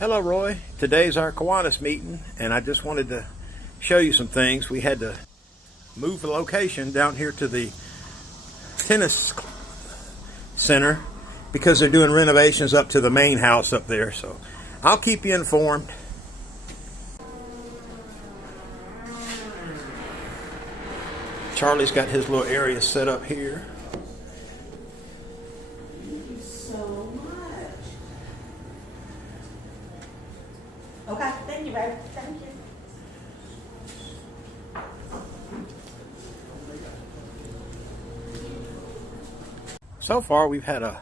Hello, Roy. Today's our Kiwanis meeting, and I just wanted to show you some things. We had to move the location down here to the tennis center because they're doing renovations up to the main house up there. So I'll keep you informed. Charlie's got his little area set up here. Okay, thank you, babe. Thank you. So far, we've had a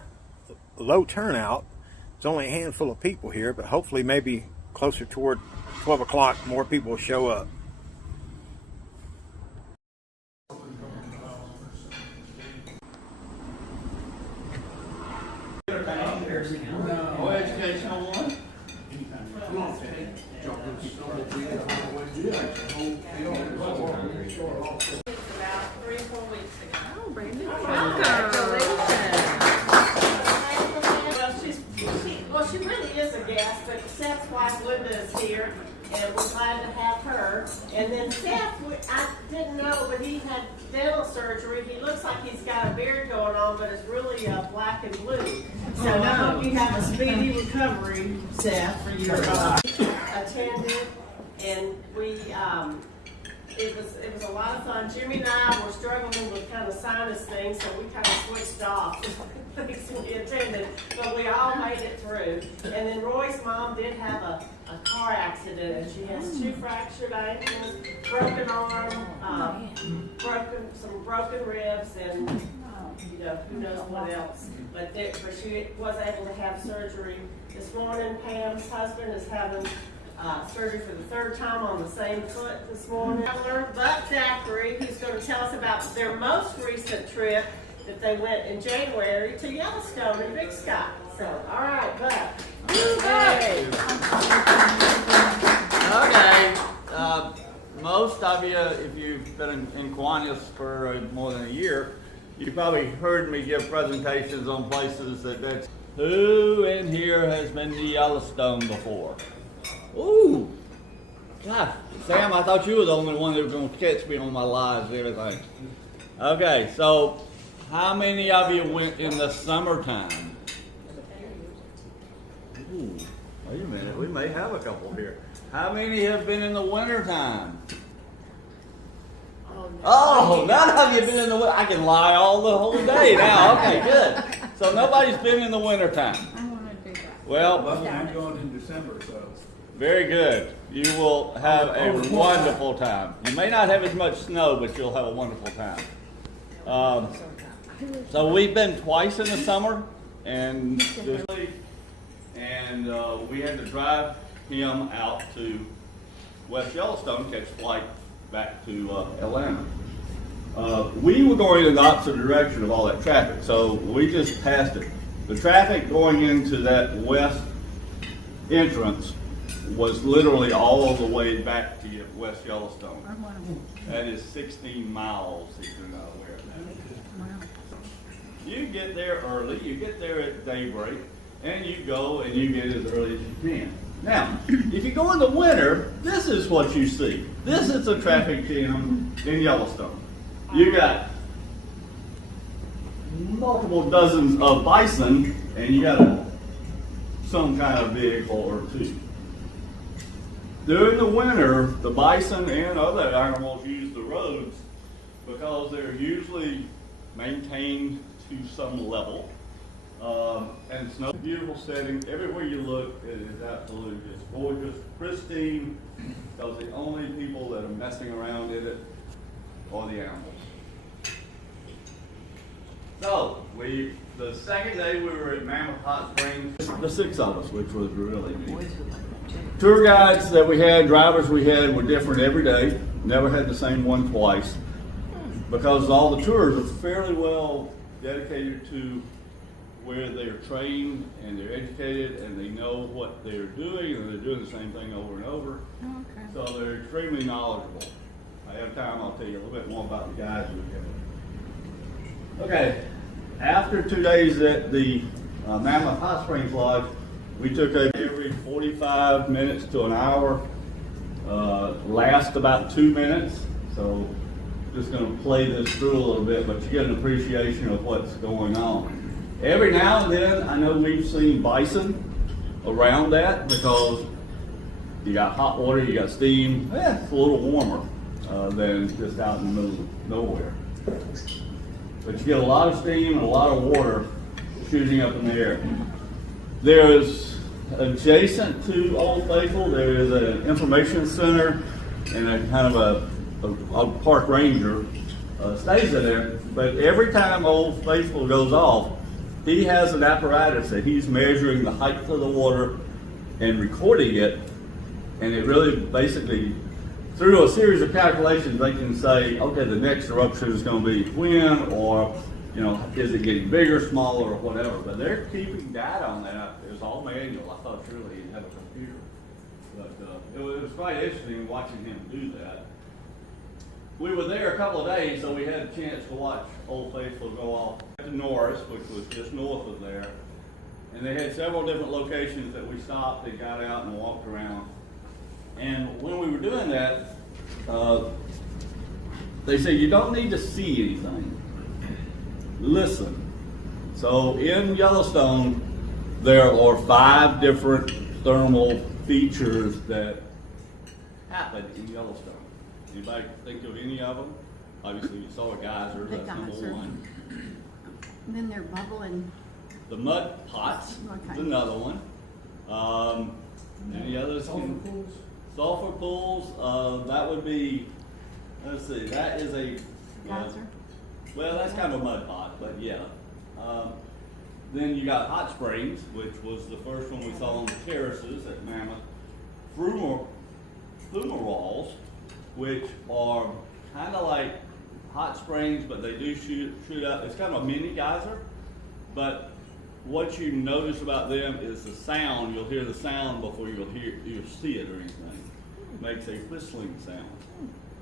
low turnout. There's only a handful of people here, but hopefully maybe closer toward 12 o'clock, more people will show up. Educational one? About 3 or 4 weeks ago. Oh, Brandon. Well, she really is a guest, but Seth's wife Linda is here, and we're glad to have her. And then Seth, I didn't know, but he had dental surgery. He looks like he's got a beard going on, but it's really black and blue. So I hope you have a speedy recovery, Seth, for your attendant. And it was a lot of fun. Jimmy and I were struggling with kind of sinus things, so we kind of switched off things we attended, but we all made it through. And then Roy's mom did have a car accident, and she has 2 fractured ankles, broken arm, some broken ribs, and who knows what else. But she was able to have surgery this morning. Pam's husband is having surgery for the 3rd time on the same foot this morning. Buck Zachary, who's going to tell us about their most recent trip that they went in January to Yellowstone and Big Sky. So, all right, Buck. Okay. Okay. Most of you, if you've been in Kiwanis for more than a year, you probably heard me give presentations on places that's who in here has been to Yellowstone before? Ooh, God, Sam, I thought you were the only one that was going to catch me on my lies and everything. Okay, so how many of you went in the summertime? Ooh, wait a minute, we may have a couple here. How many have been in the wintertime? Oh, none of you have been in the winter. I can lie all the whole day now. Okay, good. So nobody's been in the wintertime. I want to do that. Well, I'm going in December, so. very good. You will have a wonderful time. You may not have as much snow, but you'll have a wonderful time. So we've been twice in the summer, and we had to drive him out to West Yellowstone, catch flight back to Atlanta. We were going in the opposite direction of all that traffic, so we just passed it. The traffic going into that west entrance was literally all the way back to West Yellowstone. That is 16 miles, if you're not aware of that. You get there early, you get there at daybreak, and you go and you get as early as you can. Now, if you go in the winter, this is what you see. This is a traffic jam in Yellowstone. You got multiple dozens of bison, and you got some kind of vehicle or 2. During the winter, the bison and other animals use the roads because they're usually maintained to some level. And it's no beautiful setting. Everywhere you look, it is absolutely just gorgeous, pristine, because the only people that are messing around in it are the animals. So, the second day we were at Mammoth Hot Springs, the 6 of us, which was really neat. Tour guides that we had, drivers we had, were different every day. Never had the same one twice, because all the tours are fairly well dedicated to where they're trained and they're educated and they know what they're doing and they're doing the same thing over and over. Okay. So they're extremely knowledgeable. If I have time, I'll tell you a little bit more about the guys we have. Okay, after 2 days at the Mammoth Hot Springs Lodge, we took every 45 minutes to an hour. Last about 2 minutes. So just going to play this through a little bit, but you get an appreciation of what's going on. Every now and then, I know we've seen bison around that because you got hot water, you got steam. It's a little warmer than just out in the middle of nowhere. But you get a lot of steam and a lot of water shooting up in the air. There's adjacent to Old Faithful, there is an information center and a kind of a park ranger stays in there. But every time Old Faithful goes off, he has an apparatus that he's measuring the height of the water and recording it. And it really basically, through a series of calculations, they can say, okay, the next eruption is going to be when, or, you know, is it getting bigger, smaller, or whatever. But they're keeping data on that. It was all manual. I thought surely he'd have a computer. But it was quite interesting watching him do that. We were there a couple of days, so we had a chance to watch Old Faithful go off to Norris, which was just north of there. And they had several different locations that we stopped and got out and walked around. And when we were doing that, they said you don't need to see anything. Listen. So in Yellowstone, there are 5 different thermal features that happen in Yellowstone. Anybody think of any of them? Obviously, you saw a geyser. The That's number geyser. 1. And then they're bubbling. The mud pots is another one. Any others? Sulfur pools? Sulfur pools, that would be, let's see, that is a Geyser? well, that's kind of a mud pot, but yeah. Then you got hot springs, which was the first one we saw on the terraces at Mammoth. Fumaroles, which are kind of like hot springs, but they do shoot up. It's kind of a mini geyser, but what you notice about them is the sound. You'll hear the sound before you'll see it or anything. It makes a whistling sound.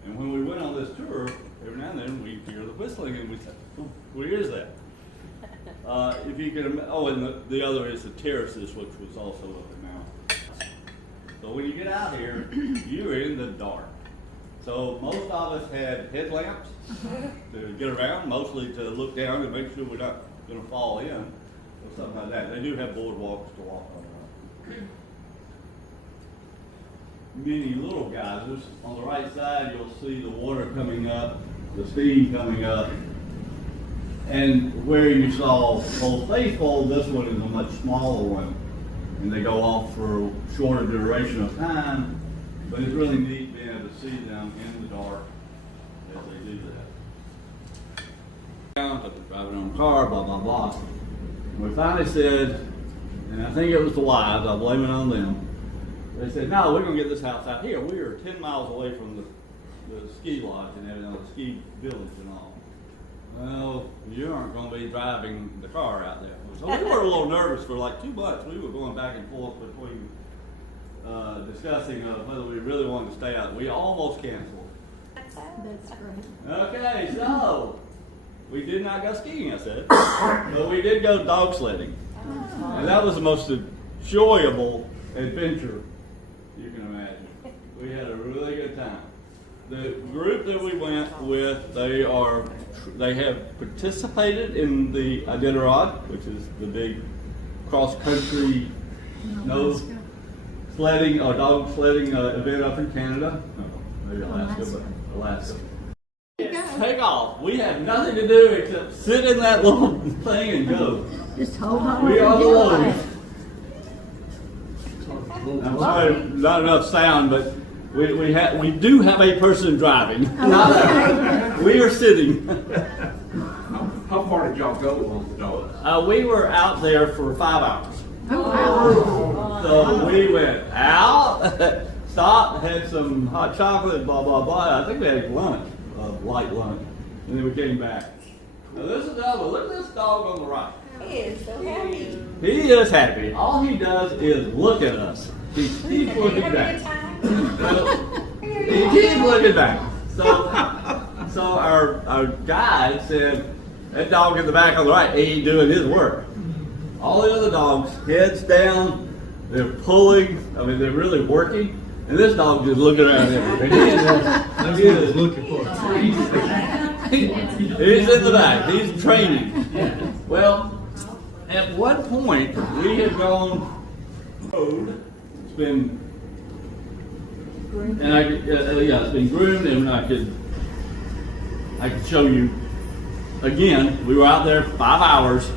And when we went on this tour, every now and then we hear the whistling, and we say, "Oh, where is that?" If you can, and the other is the terraces, which was also up in Mount. So when you get out here, you're in the dark. So most of us had headlamps to get around, mostly to look down and make sure we're not going to fall in. Something like that. They do have boardwalks to walk on. Many little geysers. On the right side, you'll see the water coming up, the steam coming up. And where you saw Old Faithful, this one is a much smaller one. And they go off for a shorter duration of time. But it's really neat being able to see them in the dark as they do that. Driving on a car, blah, blah, blah. We finally said, and I think it was the wives, I blame it on them. They said, no, we're going to get this house out here. We are 10 miles away from the ski lodge and everything, the ski village and all. Well, you aren't going to be driving the car out there. So we were a little nervous for like 2 months. We were going back and forth between discussing whether we really wanted to stay out. We almost canceled. That's great. Okay, so we did not go skiing, I said, but we did go dog sledding. And that was the most enjoyable adventure you can imagine. We had a really good time. The group that we went with, they have participated in the Iditarod, which is the big cross-country sledding or dog sledding event up in Canada. No, maybe Alaska, but Alaska. Take off. We have nothing to do except sit in that little thing and go. Just hold on. We are the Lord. I'm sorry, not enough sound, but we do have a person driving. We are sitting. How far did y'all go on the dog? We were out there for 5 hours. Oh, wow. So we went out, stopped, had some hot chocolate, blah, blah, blah. I think we had lunch, light lunch, and then we came back. Now this is the other one. Look at this dog on the right. He is so happy. He is happy. All he does is look at us. He keeps looking back. He keeps looking back. So our guide said, that dog in the back on the right ain't doing his work. All the other dogs, heads down, They're pulling. I mean, they're really working. And this dog just looking around everywhere. He is looking for a treat. He's in the back. He's training. Well, at one point, we had gone road. It's been, and it's been groomed, and I could show you again. We were out there 5 hours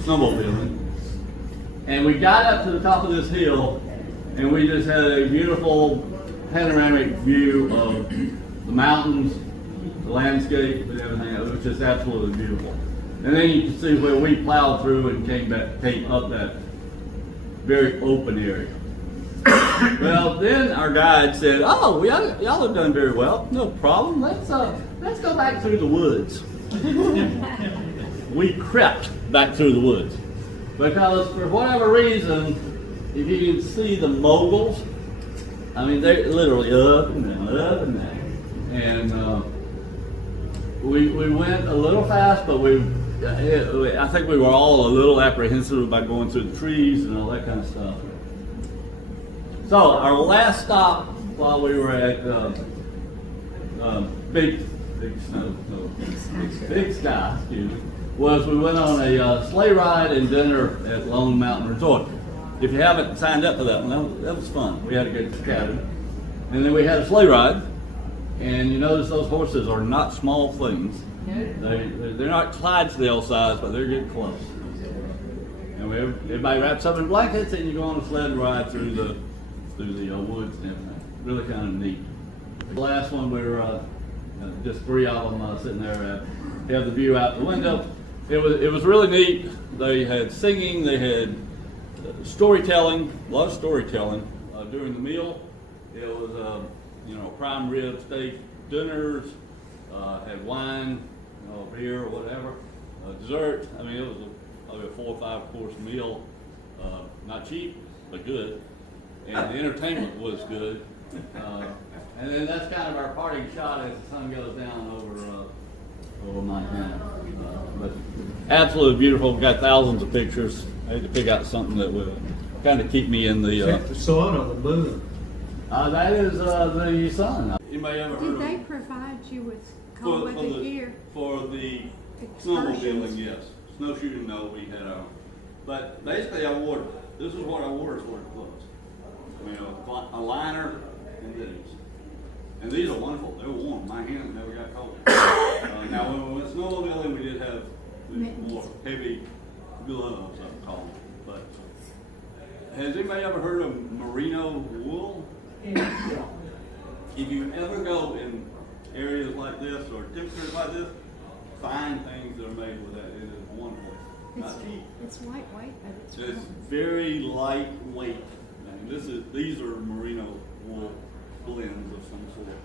snowmobiling, and we got up to the top of this hill, and we just had a beautiful panoramic view of the mountains, the landscape, and everything. It was just absolutely beautiful. And then you can see where we plowed through and came up that very open area. Well, then our guide said, "Oh, y'all have done very well. No problem. Let's go back through the woods." We crept back through the woods because, for whatever reason, if you can see the moguls, I mean, they're literally up and down, up and down. And we went a little fast, but I think we were all a little apprehensive about going through the trees and all that kind of stuff. So our last stop while we were at Big Sky, excuse me, was we went on a sleigh ride and dinner at Lone Mountain Resort. If you haven't signed up for that one, that was fun. We had a good cabin. And then we had a sleigh ride. And you notice those horses are not small things. They're not Clydesdale size, but they're getting close. And everybody wraps up in blankets, and you go on a sled ride through the woods and everything. Really kind of neat. The last one, we were just 3 of them sitting there. They have the view out the window. It was really neat. They had singing. They had storytelling, a lot of storytelling during the meal. It was, prime rib steak dinners, had wine, beer or whatever, dessert. I mean, it was a 4 or 5 course meal. Not cheap, but good. And the entertainment was good. And then that's kind of our parting shot as the sun goes down over Montana. But absolutely beautiful. We've got thousands of pictures. I had to pick out something that would kind of keep me in the. Check the sun on the moon. That is the sun. Anybody ever heard Did of they provide you with cold weather gear? For the Excursions? snowmobiling, yes. Snowshooting, no, we had our. But basically, this is what I wore as for clothes. I mean, a liner and these. And these are wonderful. They were warm. My hands never got cold. Now, when we went snowmobiling, we did have more heavy gloves, I would call them. But has anybody ever heard of merino wool? If you ever go in areas like this or temperatures like this, find things that are made with that. It is wonderful. Not cheap. It's lightweight, but it's It's warm. very lightweight. And these are merino wool blends of some sort.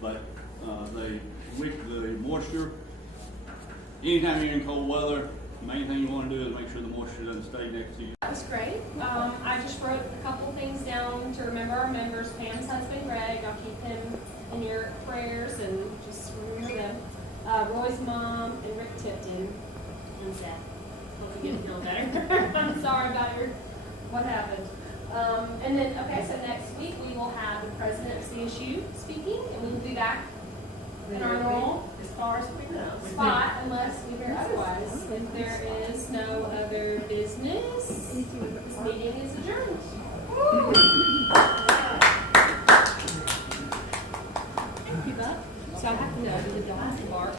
But they wick the moisture. Anytime you're in cold weather, the main thing you want to do is make sure the moisture doesn't stay next to you. That was great. I just wrote a couple things down to remember our members. Pam's husband, Greg, I'll keep him in your prayers and just remember them. Roy's mom and Rick Tipton and Seth. Hope you get feel better. I'm sorry about what happened. And then, okay, so next week we will have the president of CSU speaking, and we will be back in our normal, as far as we know, spot, unless we hear otherwise. If there is no other business, this meeting is adjourned. Thank you, Buck. So I have to know, did the bar